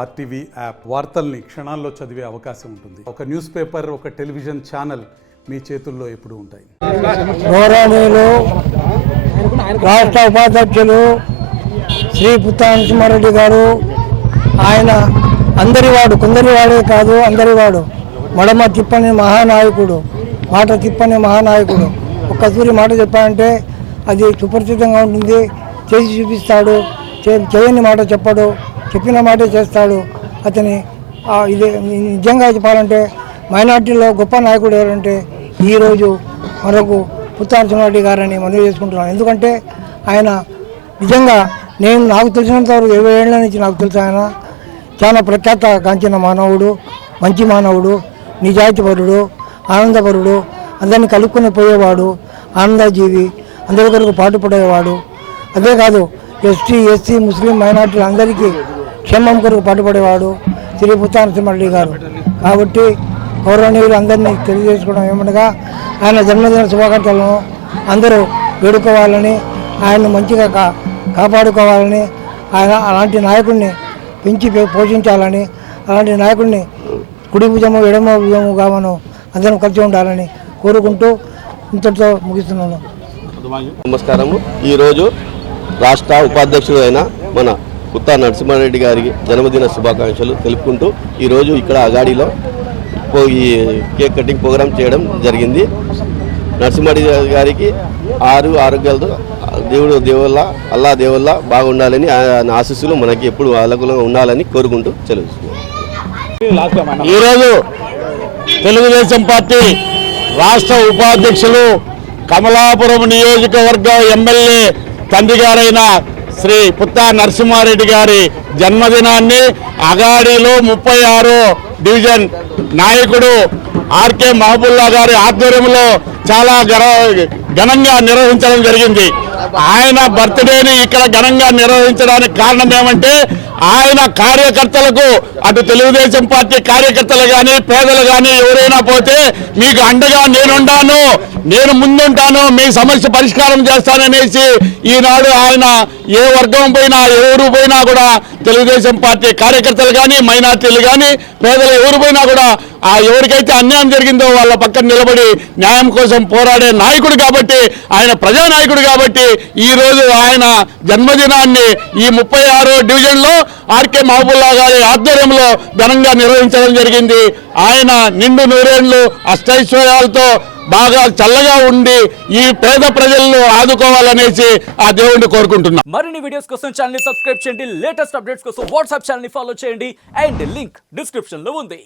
RTV app వార్తల్ని క్షణాల్లో చదివే అవకాశం ఉంటుంది. ఒక న్యూస్ పేపర్, ఒక టెలివిజన్ ఛానల్ మీ చేతుల్లో ఎప్పుడూ ఉంటాయి. గౌరవనీయులు రాష్ట్ర ఉపాధ్యక్షులు శ్రీ పుత్తా నరసింహారెడ్డి గారు, ఆయన అందరివాడు, కొందరివాడే కాదు అందరివాడు, మడమ తిప్పని మహానాయకుడు, మాట తిప్పని మహానాయకుడు. ఒక్క తూరి మాట చెప్పాలంటే అది సుపరిచితంగా ఉంటుంది. చేసి చూపిస్తాడు, చేయని మాట చెప్పడు, చెప్పిన మాటే చేస్తాడు. అతని ఇది నిజంగా చెప్పాలంటే మైనార్టీలో గొప్ప నాయకుడు ఎవరంటే ఈరోజు మనకు పుత్తా నరసింహారెడ్డి గారని మనవి చేసుకుంటున్నాను. ఎందుకంటే ఆయన నిజంగా నాకు తెలిసినంత వరకు 20 ఏళ్ల నుంచి నాకు తెలుసు. ఆయన చాలా ప్రఖ్యాత గాంచిన మానవుడు, మంచి మానవుడు, నిజాయితీపరుడు, ఆనందపరుడు, అందరినీ కలుపుకొని పోయేవాడు, ఆనందజీవి, అందరి కొరకు పాటుపడేవాడు. అంతేకాదు ఎస్టీ, ఎస్సీ, ముస్లిం మైనార్టీలు అందరికీ క్షేమం కొరకు పాటుపడేవాడు శ్రీ పుత్తా నరసింహారెడ్డి గారు. కాబట్టి గౌరవనీయులు అందరినీ తెలియజేసుకోవడం ఏమనగా ఆయన జన్మదిన శుభాకాంక్షలను అందరూ వేడుకోవాలని, ఆయన్ను మంచిగా కాపాడుకోవాలని, ఆయన అలాంటి నాయకుడిని పెంచి పోషించాలని, అలాంటి నాయకుడిని కుడి భుజము ఎడమ భుజముగా మనం అందరం కలిసి ఉండాలని కోరుకుంటూ ఇంతటితో ముగిస్తున్నాను. నమస్కారము. ఈరోజు రాష్ట్ర ఉపాధ్యక్షుడు అయిన మన పుత్తా నరసింహారెడ్డి గారికి జన్మదిన శుభాకాంక్షలు తెలుపుకుంటూ ఈరోజు ఇక్కడ అగాడిలో ఈ కేక్ కటింగ్ ప్రోగ్రాం చేయడం జరిగింది. నరసింహారెడ్డి గారికి ఆరోగ్యాలతో దేవుళ్ళ అల్లా దేవుళ్ళ బాగుండాలని, ఆయన ఆశీస్సులు మనకి ఎప్పుడు అనుకూలంగా ఉండాలని కోరుకుంటూ చెల్లిస్తున్నాం. ఈరోజు తెలుగుదేశం పార్టీ రాష్ట్ర ఉపాధ్యక్షులు కమలాపురం నియోజకవర్గ ఎమ్మెల్యే తండ్రి గారైన శ్రీ పుత్తా నరసింహారెడ్డి గారి జన్మదినాన్ని అగాడిలో 36వ డివిజన్ నాయకుడు ఆర్కే మహబూల్లా గారి ఆధ్వర్యంలో చాలా ఘనంగా నిర్వహించడం జరిగింది. ఆయన బర్త్డేని ఇక్కడ ఘనంగా నిర్వహించడానికి కారణం ఏమంటే ఆయన కార్యకర్తలకు, అటు తెలుగుదేశం పార్టీ కార్యకర్తలు కానీ పేదలు కానీ ఎవరైనా పోతే మీకు అండగా నేనుంటాను, నేను ముందుంటాను, మీ సమస్య పరిష్కారం చేస్తాననేసి ఈనాడు ఆయన ఏ వర్గం పోయినా ఎవరు పోయినా కూడా తెలుగుదేశం పార్టీ కార్యకర్తలు కానీ మైనార్టీలు కానీ పేదలు ఎవరు పోయినా కూడా ఎవరికైతే అన్యాయం జరిగిందో వాళ్ళ పక్కన నిలబడి న్యాయం కోసం పోరాడే నాయకుడు కాబట్టి, ఆయన ప్రజానాయకుడు కాబట్టి ఈరోజు ఆయన జన్మదినాన్ని ఈ 36వ డివిజన్లో ఆర్కే మహబూల్లా గారి ఆధ్వర్యంలో ఘనంగా నిర్వహించడం జరిగింది. ఆయన నిండు నూరేళ్లు అష్టైశ్వర్యాలతో బాగా చల్లగా ఉండి ఈ పేద ప్రజలను ఆదుకోవాలనేసి ఆ దేవుడిని కోరుకుంటున్నాం. మరిన్ని వీడియోస్ కోసం ఛానల్ ని సబ్స్క్రైబ్ చేయండి. లేటెస్ట్ అప్డేట్స్ కోసం వాట్సాప్ ఛానల్ ని ఫాలో చేయండి. అండ్ లింక్ డిస్క్రిప్షన్ లో ఉంది.